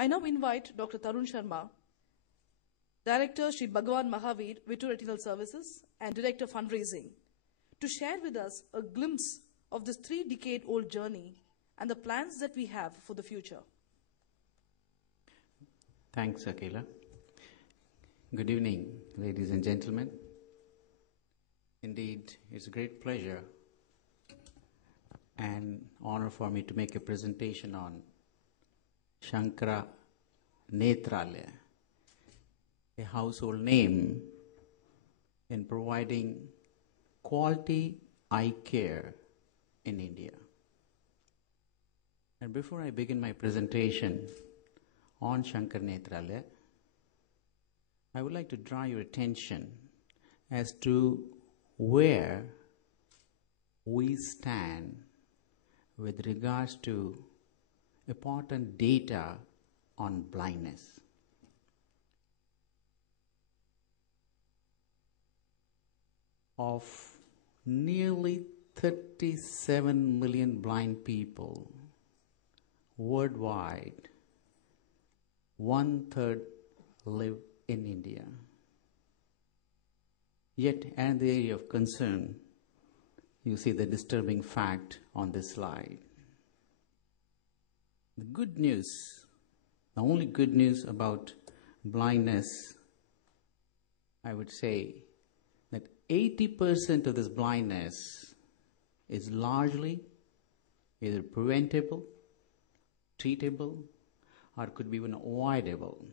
I now invite Dr. Tarun Sharma, Director Sri Bhagwan Mahavir Vitreoretinal Services and Director Fundraising, to share with us a glimpse of this 3-decade-old journey and the plans that we have for the future. Thanks, Akila. Good evening, ladies and gentlemen. Indeed, it's a great pleasure and honor for me to make a presentation on Sankara Nethralaya, a household name in providing quality eye care in India. And before I begin my presentation on Sankara Nethralaya, I would like to draw your attention as to where we stand with regards to important data on blindness. Of nearly 37 million blind people worldwide, 1/3 live in India. Yet, and the area of concern, you see the disturbing fact on this slide. The good news, the only good news about blindness, I would say that 80% of this blindness is largely either preventable, treatable, or could be even avoidable.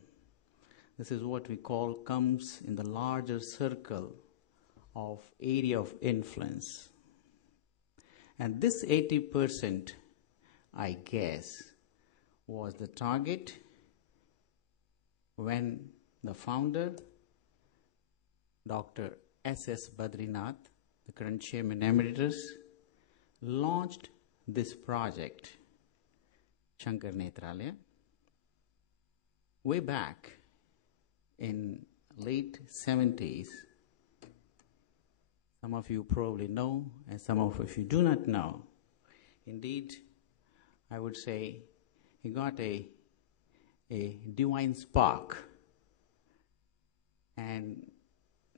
This is what we call comes in the larger circle of area of influence. And this 80%, I guess, was the target when the founder, Dr. S.S. Badrinath, the current chairman emeritus, launched this project, Sankara Nethralaya, way back in late 70s. Some of you probably know, and some of you do not know. Indeed, I would say he got a divine spark. And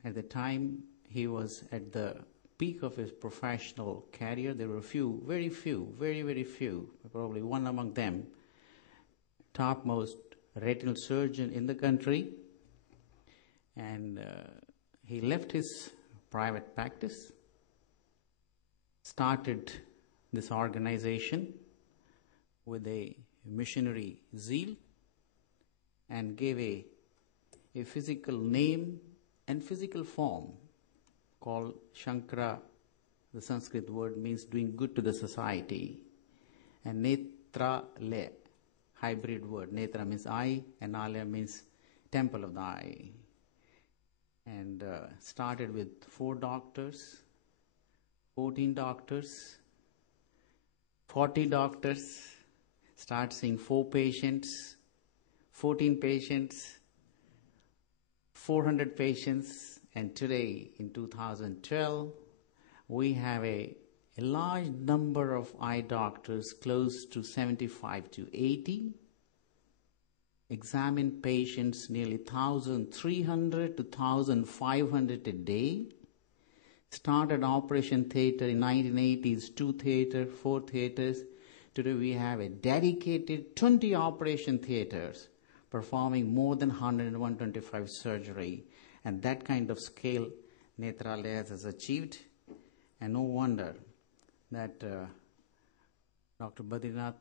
at the time he was at the peak of his professional career, there were very few, probably one among them, topmost retinal surgeon in the country. And he left his private practice, started this organization with a missionary zeal, and gave a physical name and physical form called Sankara. The Sanskrit word means doing good to the society. And Nethralaya, hybrid word. Netra means eye and Alaya means temple of the eye. And started with 4 doctors, 14 doctors, 40 doctors, start seeing 4 patients, 14 patients, 400 patients, and today in 2012 we have a large number of eye doctors, close to 75 to 80, examine patients nearly 1,300 to 1,500 a day. Started operation theater in 1980s, 2 theaters, 4 theaters. Today we have a dedicated 20 operation theaters performing more than 125 surgery. And that kind of scale Nethralaya has achieved. And no wonder that Dr. Badrinath,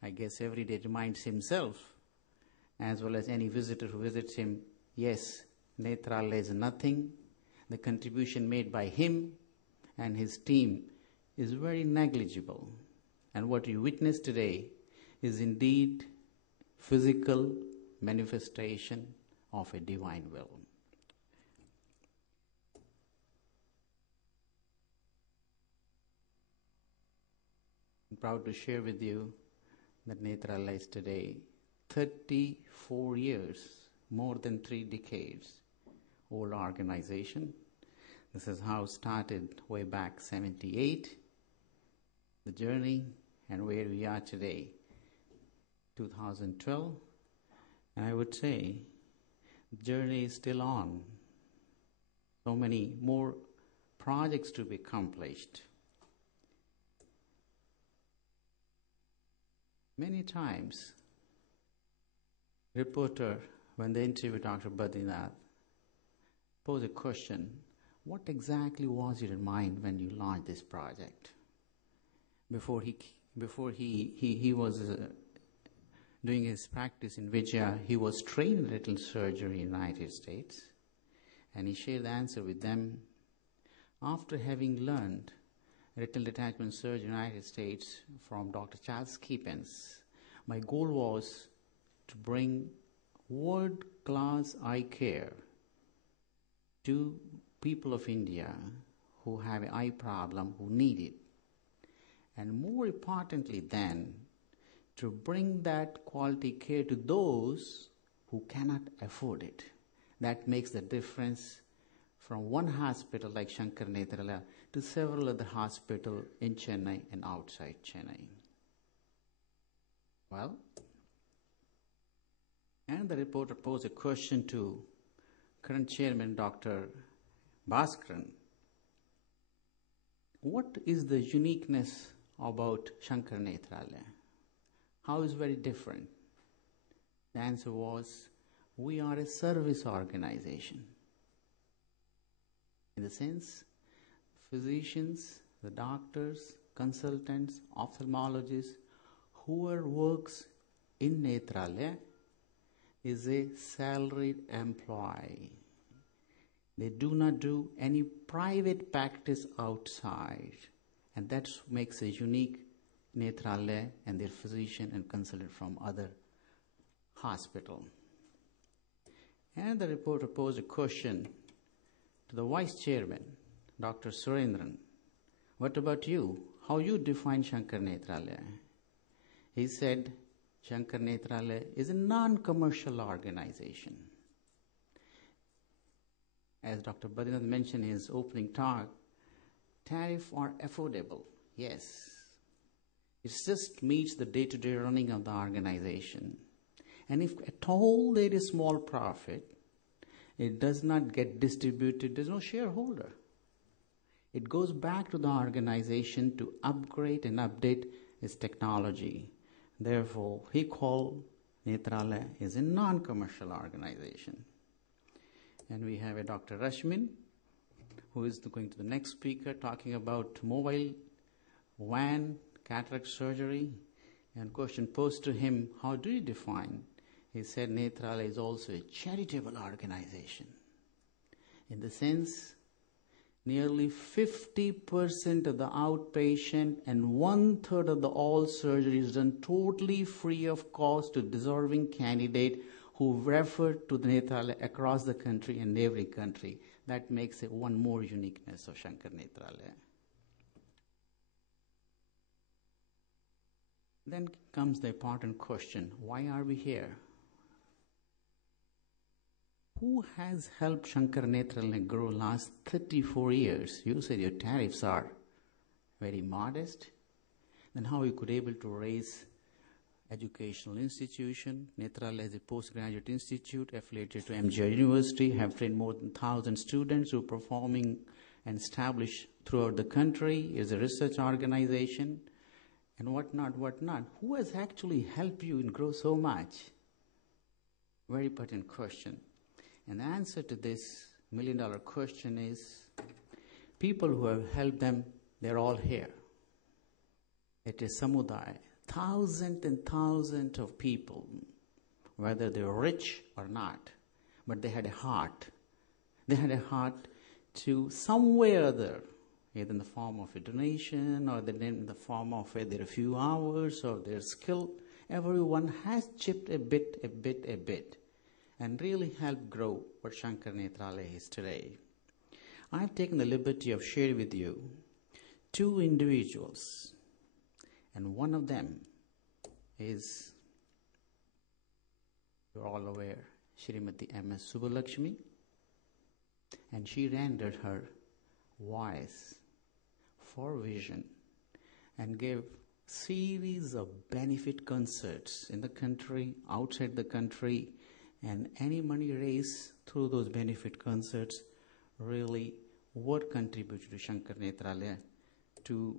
I guess every day reminds himself, as well as any visitor who visits him, yes, Nethralaya is nothing. The contribution made by him and his team is very negligible. And what you witness today is indeed physical manifestation of a divine will. I'm proud to share with you that Nethralaya is today 34 years, more than 3 decades old organization. This is how it started way back 78, the journey, and where we are today, 2012. And I would say the journey is still on. So many more projects to be accomplished. Many times, reporter, when they interviewed Dr. Badrinath, pose a question, what exactly was in your mind when you launched this project? Before he was doing his practice in Vijaya, he was trained in retinal surgery in the United States, and he shared the answer with them. After having learned retinal detachment surgery in the United States from Dr. Charles Keepens, my goal was to bring world-class eye care to people of India who have an eye problem, who need it. And more importantly then, to bring that quality care to those who cannot afford it. That makes the difference from one hospital like Sankara Nethralaya to several other hospitals in Chennai and outside Chennai. Well, and the reporter posed a question to current chairman Dr. Bhaskaran. What is the uniqueness about Sankara Nethralaya? How is it very different? The answer was, we are a service organization. In the sense, physicians, the doctors, consultants, ophthalmologists, whoever works in Nethralaya is a salaried employee. They do not do any private practice outside, and that makes a unique Nethralaya and their physician and consultant from other hospital. And the reporter posed a question to the vice chairman, Dr. Surendran. What about you? How you define Sankara Nethralaya? He said, Sankara Nethralaya is a non-commercial organization. As Dr. Badrinath mentioned in his opening talk, tariffs are affordable, yes. It just meets the day-to-day running of the organization. And if at all there is small profit, it does not get distributed, there's no shareholder. It goes back to the organization to upgrade and update its technology. Therefore, he called Nethralaya is a non-commercial organization. And we have a Dr. Rashmin, who is going to the next speaker, talking about mobile van cataract surgery. And question posed to him, how do you define? He said Nethralaya is also a charitable organization. In the sense, nearly 50% of the outpatient and 1/3 of the all surgery is done totally free of cost to deserving candidate who referred to the Nethralaya across the country and every country. That makes it one more uniqueness of Sankara Nethralaya. Then comes the important question, why are we here? Who has helped Sankara Nethralaya grow last 34 years? You said your tariffs are very modest. Then how you could able to raise educational institution? Nethralaya is a postgraduate institute affiliated to MGR University, have trained more than 1,000 students who are performing and established throughout the country, is a research organization, and whatnot. Who has actually helped you in grow so much? Very pertinent question. And the answer to this million-dollar question is, people who have helped them, they're all here. It is samudaya, thousands and thousands of people, whether they're rich or not, but they had a heart. They had a heart to some way or other, either in the form of a donation or in the form of either a few hours or their skill. Everyone has chipped a bit, and really helped grow what Sankara Nethralaya is today. I've taken the liberty of sharing with you two individuals, and one of them is, you're all aware, Srimati M.S. Subbalakshmi, and she rendered her voice for vision and gave series of benefit concerts in the country, outside the country, And any money raised through those benefit concerts really would contribute to Sankara Nethralaya to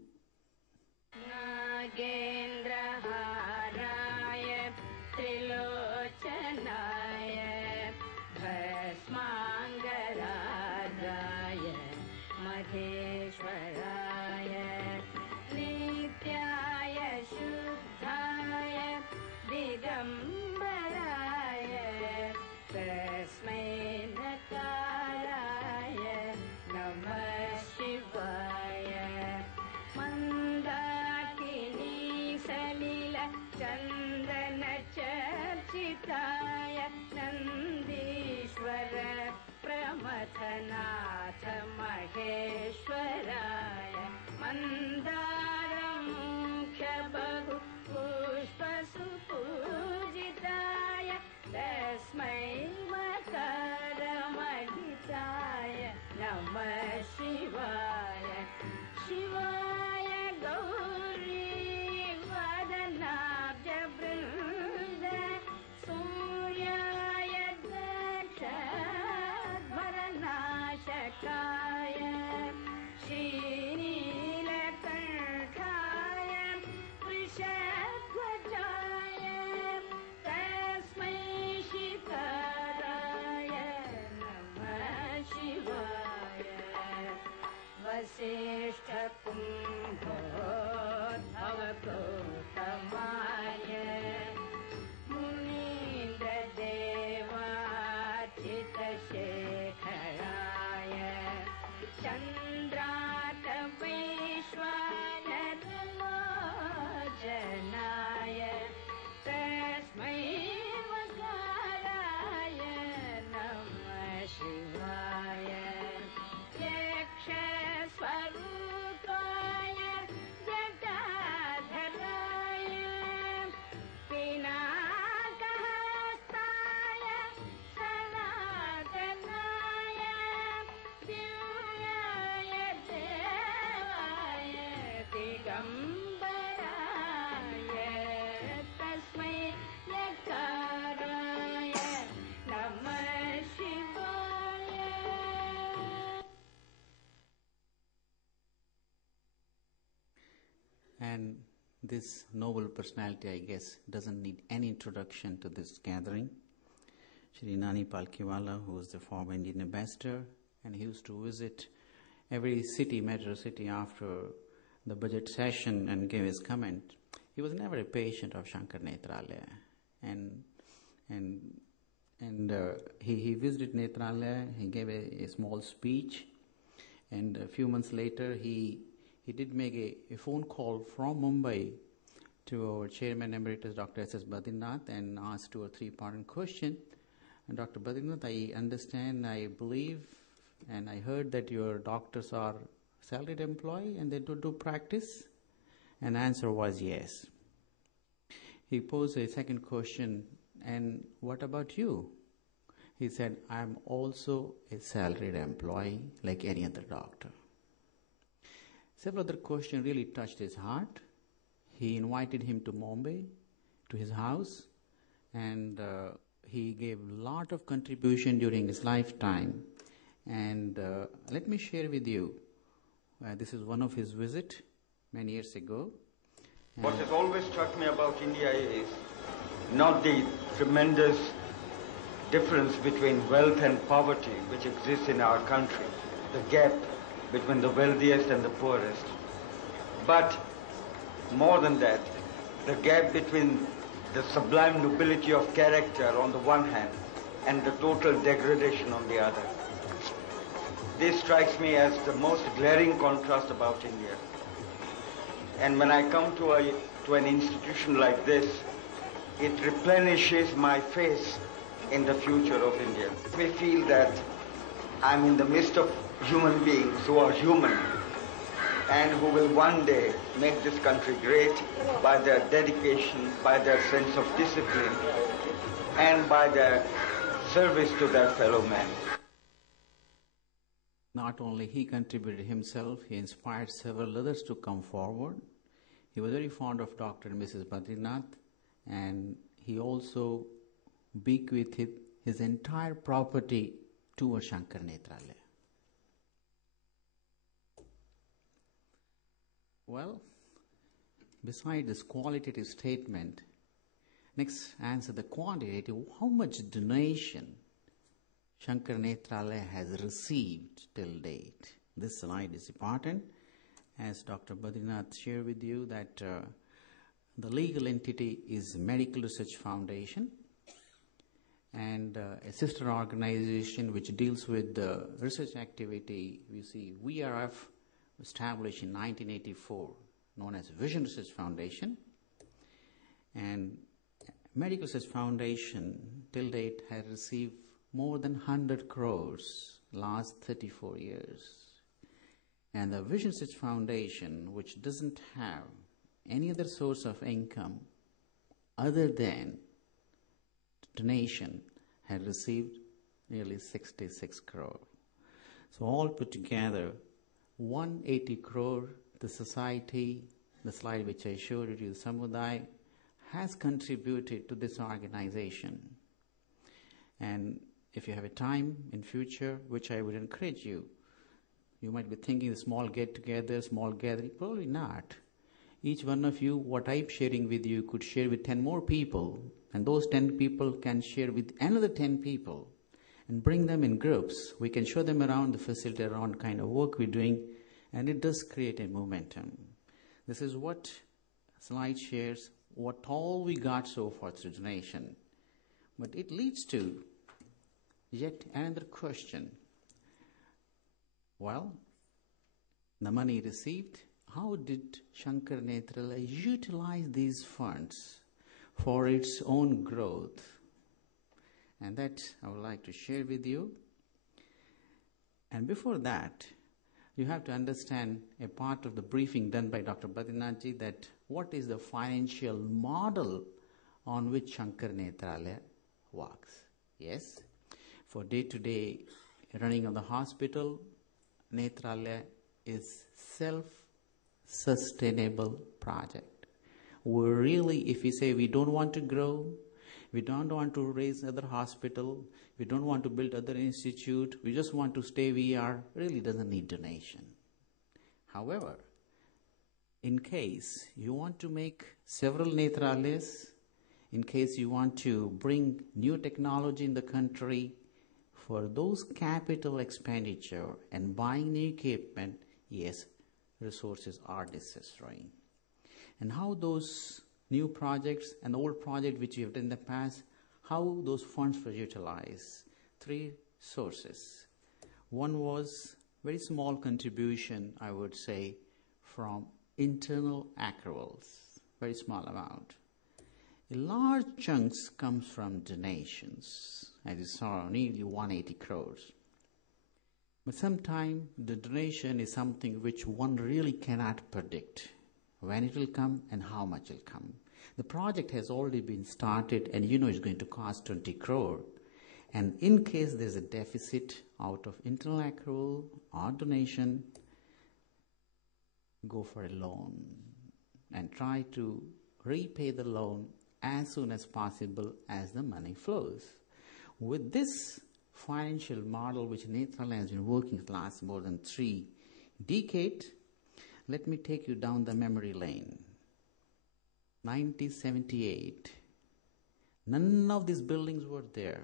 And this noble personality, I guess, doesn't need any introduction to this gathering. Shri Nani Palkiwala, who was the former Indian ambassador, and he used to visit every city, metro city, after the budget session and gave his comment. He was never a patient of Sankara Nethralaya. And he visited Nethralaya, he gave a small speech, and a few months later he did make a phone call from Mumbai to our chairman emeritus, Dr. S.S. Badrinath, and asked 2 or 3 important questions. And Dr. Badrinath, I understand, I believe, and I heard that your doctors are salaried employee and they do practice? And the answer was yes. He posed a second question, and what about you? He said, I'm also a salaried employee like any other doctor. Several other questions really touched his heart. He invited him to Mumbai, to his house, and he gave a lot of contribution during his lifetime. And let me share with you, this is one of his visits many years ago. What has always struck me about India is not the tremendous difference between wealth and poverty which exists in our country, the gap between the wealthiest and the poorest, but more than that, the gap between the sublime nobility of character on the one hand and the total degradation on the other. This strikes me as the most glaring contrast about India. And when I come to an institution like this, it replenishes my faith in the future of India. I feel that I'm in the midst of human beings who are human and who will one day make this country great by their dedication, by their sense of discipline, and by their service to their fellow men. Not only he contributed himself, he inspired several others to come forward. He was very fond of Dr. and Mrs. Badrinath, and he also bequeathed his entire property to Sankara Nethralaya. Well, beside this qualitative statement, next answer the quantitative. How much donation Sankara Nethralaya has received till date? This slide is important. As Dr. Badrinath shared with you that the legal entity is Medical Research Foundation, and a sister organization which deals with the research activity, we see VRF, established in 1984, known as Vision Research Foundation. And Medical Research Foundation till date has received more than 100 crores last 34 years. And the Vision Research Foundation, which doesn't have any other source of income other than donation, had received nearly 66 crore. So all put together, 180 crore, the society, the slide which I showed you, the Samudaya, has contributed to this organization. And if you have a time in future, which I would encourage you, you might be thinking small get-together, small gathering. Probably not. Each one of you, what I'm sharing with you, could share with 10 more people, and those 10 people can share with another 10 people, and bring them in groups. We can show them around the facility, around kind of work we're doing, and it does create a momentum. This is what slide shares, what all we got so far through donation. But it leads to yet another question. Well, the money received, how did Sankara Nethralaya utilize these funds for its own growth? And that I would like to share with you. And before that, you have to understand a part of the briefing done by Dr. Badrinathji, that what is the financial model on which Sankara Nethralaya works. Yes, for day-to-day running of the hospital, Nethralaya is self-sustainable project. We really, if we say we don't want to grow, we don't want to raise other hospital, we don't want to build other institute, we just want to stay we are, really doesn't need donation. However, in case you want to make several Netralayas, in case you want to bring new technology in the country, for those capital expenditure and buying new equipment, yes, resources are necessary. And how those new projects and old projects which we have done in the past, how those funds were utilized? Three sources. One was very small contribution, I would say, from internal accruals, very small amount. A large chunks comes from donations, as you saw, nearly 180 crores. But sometimes the donation is something which one really cannot predict when it will come and how much will come. The project has already been started and you know it's going to cost 20 crore. And in case there's a deficit out of internal accrual or donation, go for a loan and try to repay the loan as soon as possible as the money flows. With this financial model which Nethralaya has been working for the last more than 3 decades, let me take you down the memory lane. 1978, none of these buildings were there.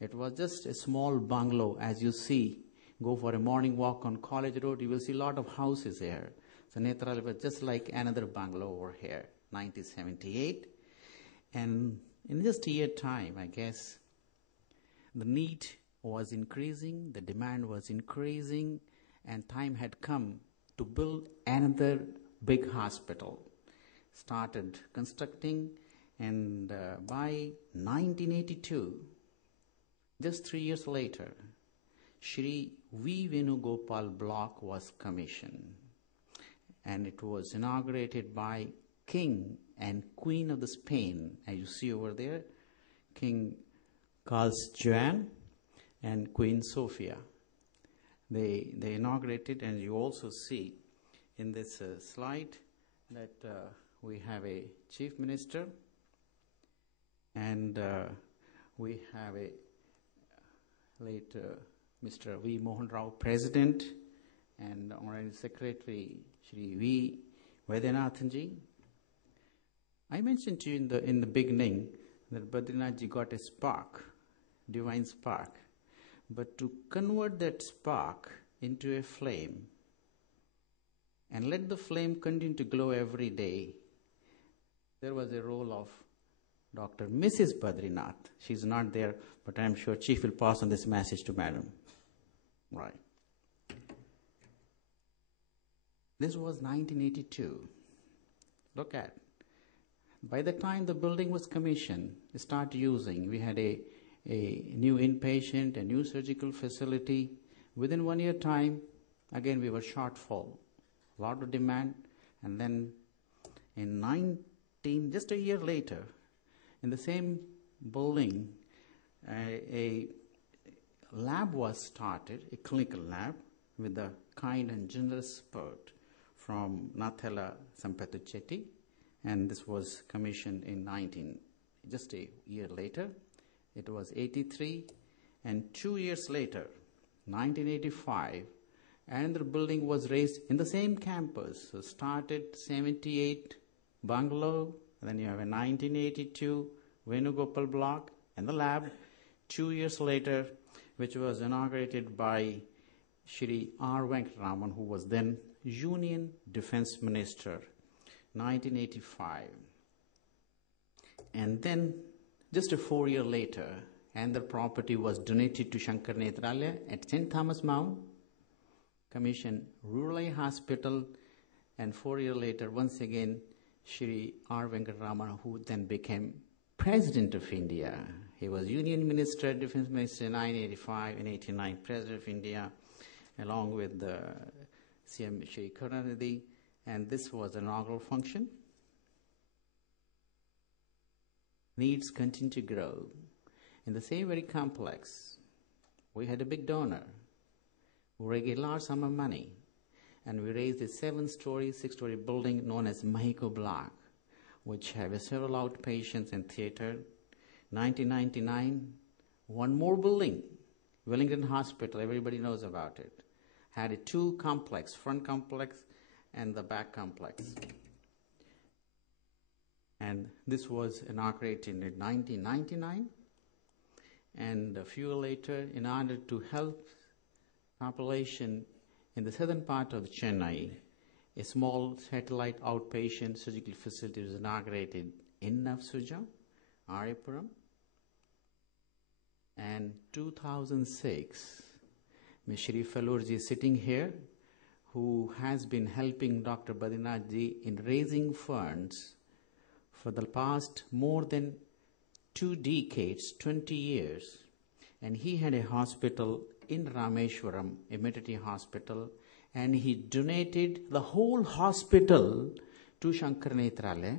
It was just a small bungalow. As you see, go for a morning walk on College Road, you will see a lot of houses here. So Nethralaya was just like another bungalow over here, 1978. And in just a year time, I guess, the need was increasing, the demand was increasing, and time had come to build another big hospital. Started constructing, and by 1982, just 3 years later, Sri V.D block was commissioned, and it was inaugurated by King and Queen of the Spain, as you see over there, King Carlos Joan and Queen Sophia. They inaugurated, and you also see in this slide that we have a chief minister, and We have a late Mr. V. Mohan Rao, President, and Honorary Secretary Sri V. Vaidyanathanji. I mentioned to you in the beginning that Badrinathji got a spark, divine spark, but to convert that spark into a flame and let the flame continue to glow every day, there was a role of Dr. Mrs. Badrinath. She's not there, but I'm sure Chief will pass on this message to Madam. Right. This was 1982. Look at. By the time the building was commissioned, start using, we had a new inpatient, a new surgical facility. Within 1 year time, again we were shortfall, a lot of demand, and then in just a year later, in the same building, a lab was started, a clinical lab, with the kind and generous support from Nathela Sampathu Chetty, and this was commissioned in just a year later. It was 83, and 2 years later, 1985, another building was raised in the same campus. So started 78 bungalow, and then you have a 1982 Venugopal block and the lab. 2 years later, which was inaugurated by Sri R. Venkataraman, who was then Union Defense Minister, 1985. And then, just a 4 year later, and the property was donated to Sankara Nethralaya at St. Thomas Mount, commissioned Rural Eye Hospital, and 4 years later, once again, Sri R. Venkataraman, who then became President of India. He was Union Minister, Defense Minister in 1985 and 89, President of India, along with the CM Shri Karunanidhi, and this was an inaugural function. Needs continue to grow. In the same very complex, we had a big donor who raised a large sum of money, and we raised a 7-story, 6-story building known as Mahiko Block, which have several outpatients and theater. 1999, one more building, Wellington Hospital, everybody knows about it, had a 2 complex, front complex and the back complex. And this was inaugurated in 1999. And a few years later, in order to help population in the southern part of Chennai, a small satellite outpatient surgical facility was inaugurated in Navsuja, Aripuram. And 2006, Ms. Shri Falurji is sitting here, who has been helping Dr. Badrinathji in raising funds for the past more than 2 decades, 20 years. And he had a hospital in Rameshwaram, a maternity hospital, and he donated the whole hospital to Sankara Nethralaya.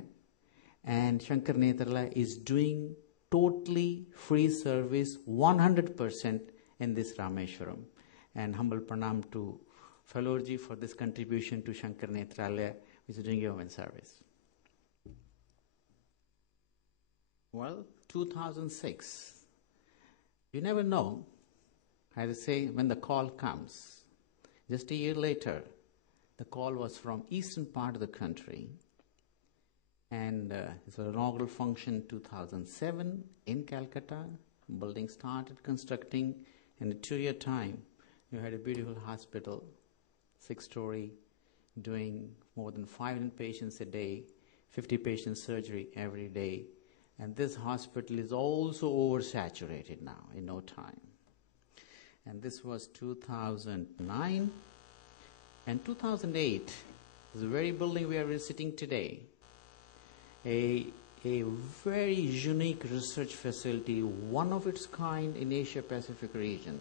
And Sankara Nethralaya is doing totally free service, 100% in this Rameshwaram. And humble pranam to Falurji for this contribution to Sankara Nethralaya, which is doing human service. Well, 2006. You never know, as I say, when the call comes. Just a year later, the call was from eastern part of the country. And it's an inaugural function 2007 in Calcutta. Building started constructing. In a 2 year time, you had a beautiful hospital, 6-story, doing more than 500 patients a day, 50 patient surgery every day. And this hospital is also oversaturated now in no time. And this was 2009. And 2008 is the very building where we're sitting today. A very unique research facility, one of its kind in Asia Pacific region,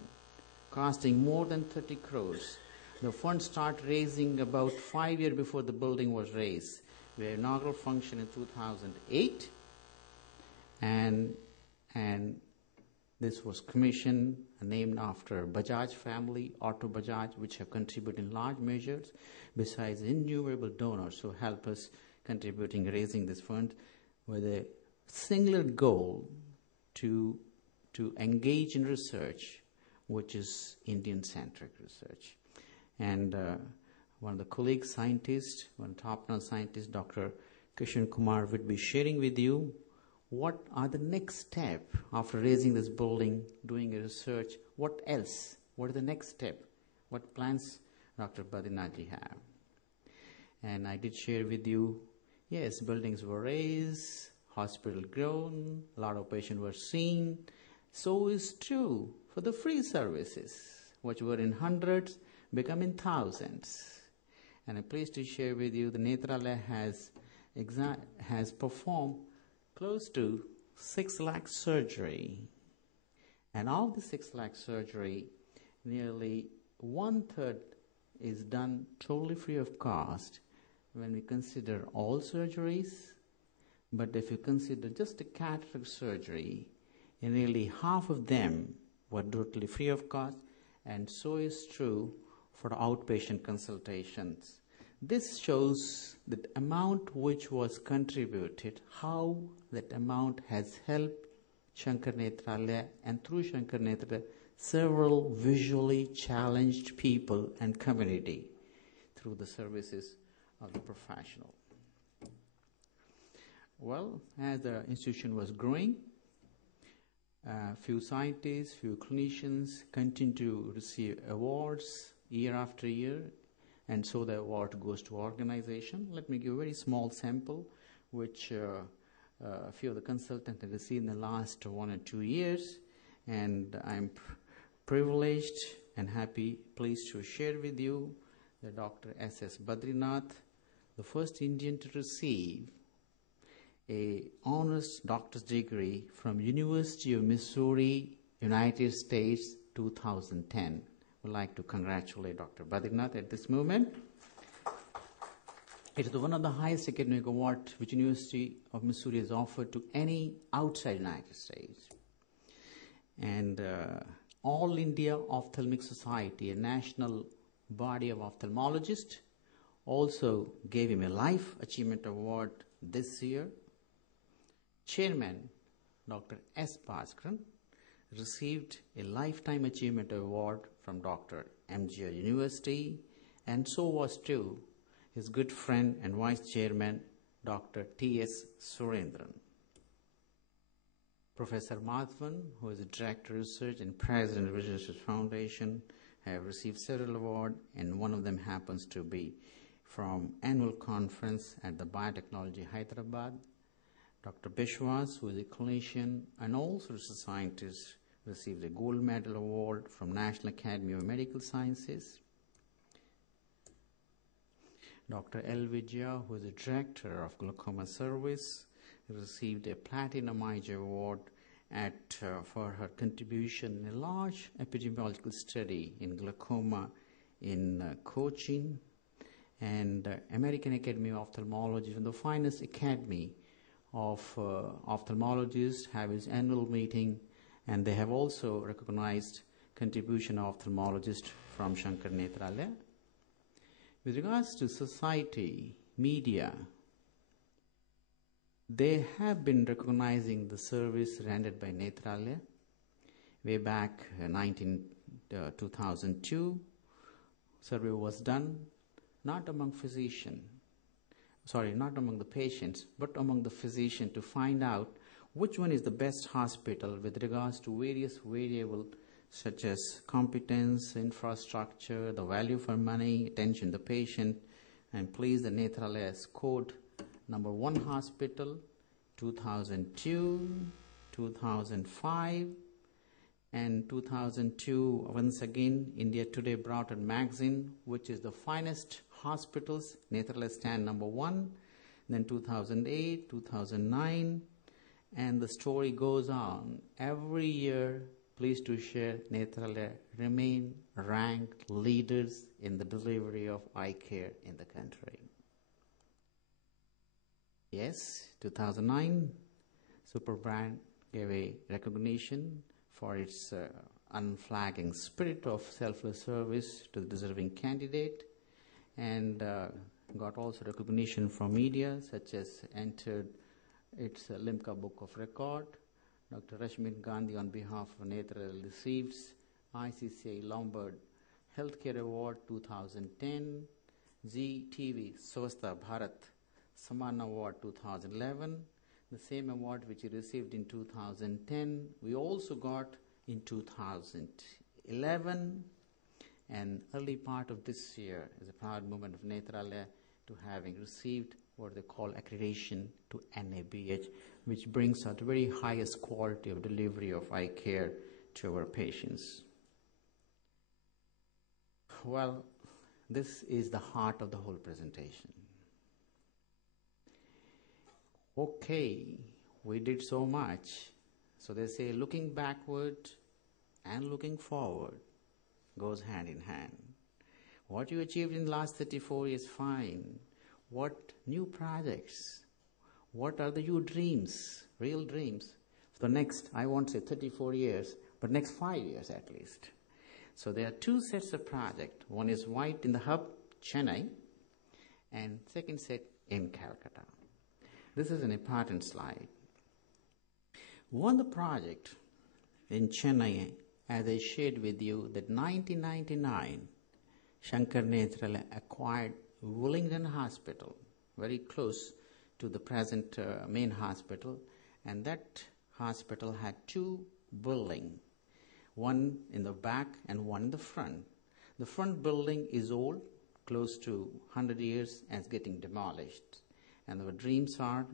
costing more than 30 crores. The funds start raising about 5 years before the building was raised. We had inaugural function in 2008. And this was commissioned, named after Bajaj family, Auto Bajaj, which have contributed in large measures, besides innumerable donors who help us contributing, raising this fund with a singular goal to to engage in research, which is Indian-centric research. And one of the colleague scientists, one top-notch scientist, Dr. Kishan Kumar, would be sharing with you what are the next step after raising this building, doing a research, what else? What is the next step? What plans Dr. Badrinathji have? And I did share with you, yes, buildings were raised, hospital grown, a lot of patients were seen. So is true for the free services, which were in hundreds, become in thousands. And I'm pleased to share with you the Nethralaya has performed close to 6 lakh surgery. And of the 6 lakh surgery, nearly 1/3 is done totally free of cost when we consider all surgeries. But if you consider just a cataract surgery, nearly half of them were totally free of cost, and so is true for outpatient consultations. This shows the amount which was contributed, how that amount has helped Sankara Nethralaya, and through Sankara Nethralaya, several visually challenged people and community through the services of the professional. Well, as the institution was growing, few scientists, few clinicians continue to receive awards year after year, and so the award goes to organization. Let me give a very small sample, which a few of the consultants have received in the last 1 or 2 years, and I'm privileged and pleased to share with you that Dr. S.S. Badrinath, the first Indian to receive a honors doctor's degree from University of Missouri, United States, 2010. Would like to congratulate Dr. Badrinath at this moment. It is one of the highest academic awards which University of Missouri has offered to any outside United States. And All India Ophthalmic Society, a national body of ophthalmologists, also gave him a Life Achievement Award this year. Chairman Dr. S. Bhaskaran received a Lifetime Achievement Award from Dr. MGR University, and so was too his good friend and Vice Chairman Dr. T.S. Surendran. Professor Madhavan, who is the Director of Research and President of Research Foundation, have received several awards, and one of them happens to be from annual conference at the Biotechnology Hyderabad. Dr. Bishwas, who is a clinician and also a scientist, received a gold medal award from National Academy of Medical Sciences. Dr. L. Vijaya, who is the Director of Glaucoma Service, received a Platinum IG Award for her contribution in a large epidemiological study in glaucoma in Cochin. And American Academy of Ophthalmology, and the finest academy of ophthalmologists, have its annual meeting, and they have also recognized contribution of ophthalmologists from Sankara Nethralaya. With regards to society, media, they have been recognizing the service rendered by Nethralaya. Way back 2002, survey was done not among the patients, but among the physicians, to find out which one is the best hospital with regards to various variables such as competence, infrastructure, the value for money, attention to the patient. I'm pleased that Nethralaya scored #1 hospital 2002, 2005, and 2002. Once again, India Today brought a magazine, which is the finest hospitals. Nethralaya stand #1. Then 2008, 2009, and the story goes on. Every year, pleased to share, Nethralaya remain ranked leaders in the delivery of eye care in the country. Yes, 2009, Superbrand gave a recognition for its unflagging spirit of selfless service to the deserving candidate, and got also recognition from media, such as entered its Limca Book of Record, Dr. Rashmin Gandhi on behalf of Nethralaya receives ICCI Lombard Healthcare Award 2010, Zee TV Swasthya Bharat Saman Award 2011, the same award which he received in 2010, we also got in 2011, and early part of this year is a proud moment of Nethralaya to having received what they call accreditation to NABH, which brings out the very highest quality of delivery of eye care to our patients. Well, this is the heart of the whole presentation. Okay, we did so much. So they say looking backward and looking forward goes hand in hand. What you achieved in the last 34 years, fine. What new projects? What are the new dreams, real dreams? For the next, I won't say 34 years, but next 5 years at least. So there are two sets of projects. One is White in the Hub, Chennai, and second set in Calcutta. This is an important slide. One the project in Chennai, as I shared with you, that 1999, Sankara Nethralaya acquired Wellington Hospital, very close to the present main hospital, and that hospital had two buildings, one in the back and one in the front. The front building is old, close to 100 years, and is getting demolished. And our dreams are,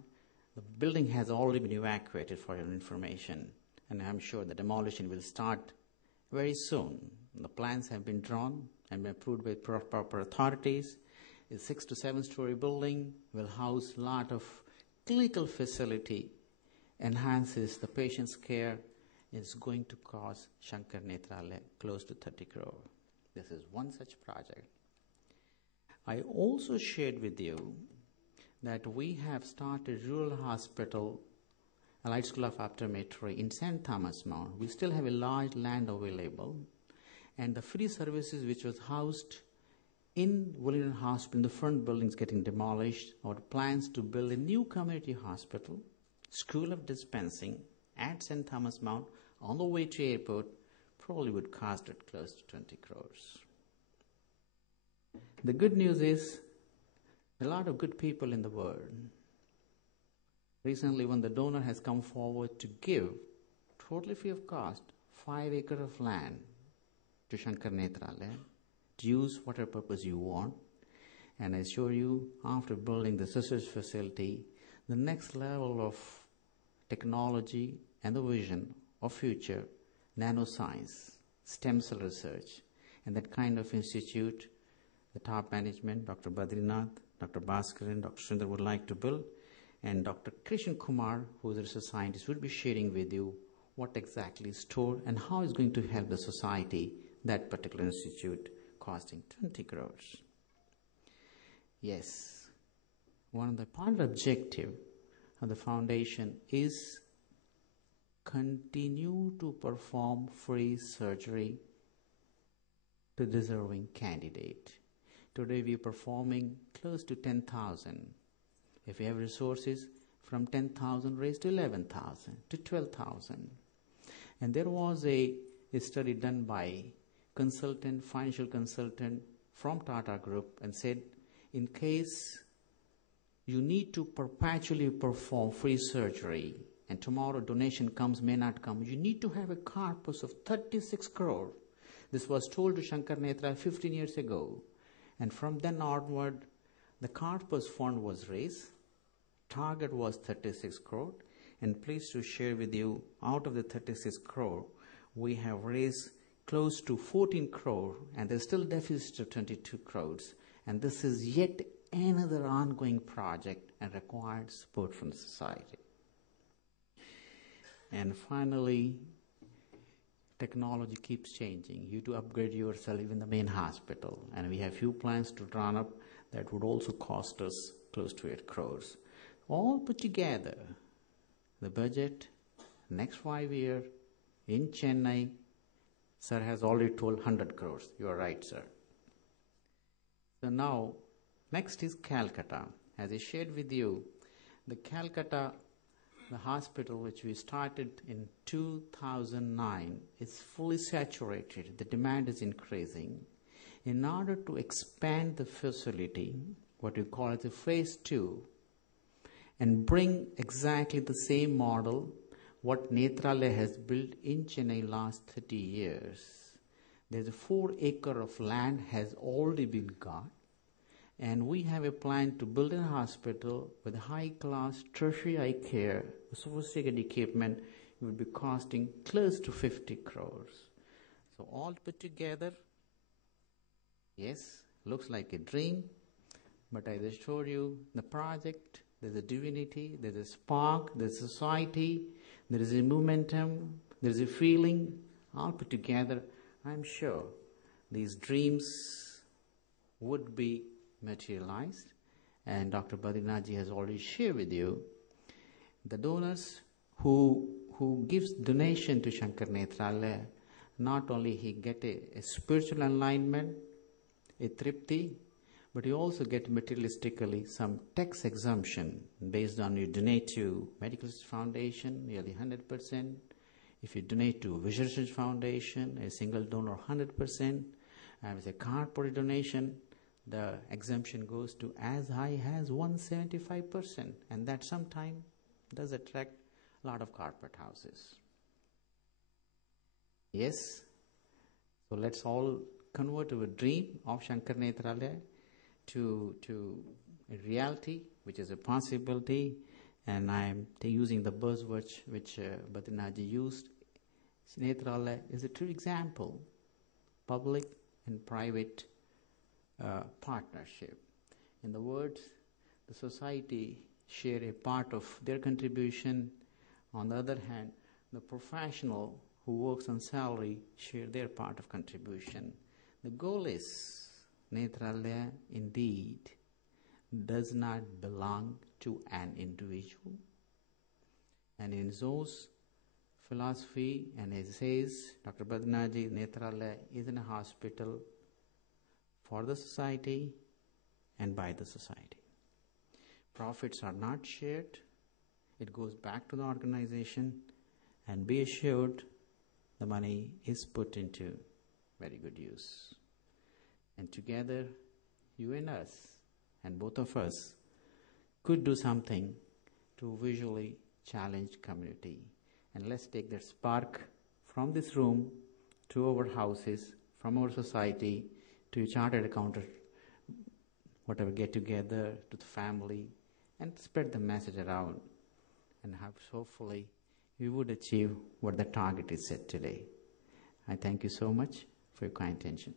the building has already been evacuated for your information, and I'm sure the demolition will start very soon. The plans have been drawn and been approved by proper authorities. A 6 to 7 story building will house a lot of clinical facility, enhances the patient's care, is going to cost Sankara Nethralaya close to 30 crore. This is one such project. I also shared with you that we have started rural hospital, Allied School of Optometry in St. Thomas Mount. We still have a large land available, and the free services which was housed in Wellington Hospital, the front building is getting demolished. Our plans to build a new community hospital, School of Dispensing at St. Thomas Mount on the way to airport probably would cost it close to 20 crores. The good news is a lot of good people in the world. Recently, when the donor has come forward to give, totally free of cost, 5 acres of land to Sankara Nethralaya, to use whatever purpose you want. And I assure you, after building the research facility, the next level of technology and the vision of future, nanoscience, stem cell research, and that kind of institute, the top management, Dr. Badrinath, Dr. Bhaskaran, Dr. Sundar would like to build, and Dr. Krishan Kumar, who is a research scientist, will be sharing with you what exactly is stored and how it's going to help the society, that particular institute, costing 20 crores. Yes, one of the important objective of the foundation is continue to perform free surgery to deserving candidate. Today we are performing close to 10,000. If we have resources, from 10,000 raised to 11,000 to 12,000. And there was a study done by financial consultant from Tata Group, and said, in case you need to perpetually perform free surgery and tomorrow donation comes, may not come, you need to have a corpus of 36 crore. This was told to Sankara Nethralaya 15 years ago. And from then onward, the corpus fund was raised. Target was 36 crore. And pleased to share with you, out of the 36 crore, we have raised close to 14 crore, and there's still deficit of 22 crores. And this is yet another ongoing project and required support from the society. And finally, technology keeps changing. You to upgrade yourself in the main hospital. And we have few plans to run up that would also cost us close to 8 crores. All put together, the budget, next 5 years, in Chennai, sir has already told 100 crores. You are right, sir. So now, next is Calcutta. As I shared with you, the Calcutta The hospital, which we started in 2009, is fully saturated. The demand is increasing. In order to expand the facility, what we call as a phase 2, and bring exactly the same model what Nethralaya has built in Chennai last 30 years. There's a 4 acre of land has already been got, and we have a plan to build a hospital with high-class tertiary eye care, sophisticated equipment. It would be costing close to 50 crores. So all put together, yes, looks like a dream, but I just showed you the project. There's a divinity, there's a spark, there's a society, there is a momentum, there's a feeling, all put together. I'm sure these dreams would be materialized, and Dr. Badrinathji has already shared with you the donors who gives donation to Sankara Nethralaya. Not only he get a spiritual alignment, a tripti, but you also get materialistically some tax exemption based on you donate to Medical Research Foundation, nearly 100%. If you donate to Vision Research Foundation, a single donor 100%, and with a corporate donation, the exemption goes to as high as 175%, and that sometimes does attract a lot of corporate houses. Yes, so let's all convert our dream of Sankara Nethralaya to a reality, which is a possibility, and I'm using the buzzwords which Badrinathji used. Nethralaya is a true example, public and private partnership. In the words, the society share a part of their contribution. On the other hand, the professional who works on salary share their part of contribution. The goal is Nethralaya indeed does not belong to an individual. And in those philosophy, and as says Dr. Badrinathji, Nethralaya is in a hospital for the society and by the society. Profits are not shared. It goes back to the organization, and be assured the money is put into very good use. And together, you and us, and both of us, could do something to visually challenge community. And let's take that spark from this room to our houses, from our society to a chartered accountant, whatever, get together, to the family, and spread the message around. And hopefully we would achieve what the target is set today. I thank you so much for your kind attention.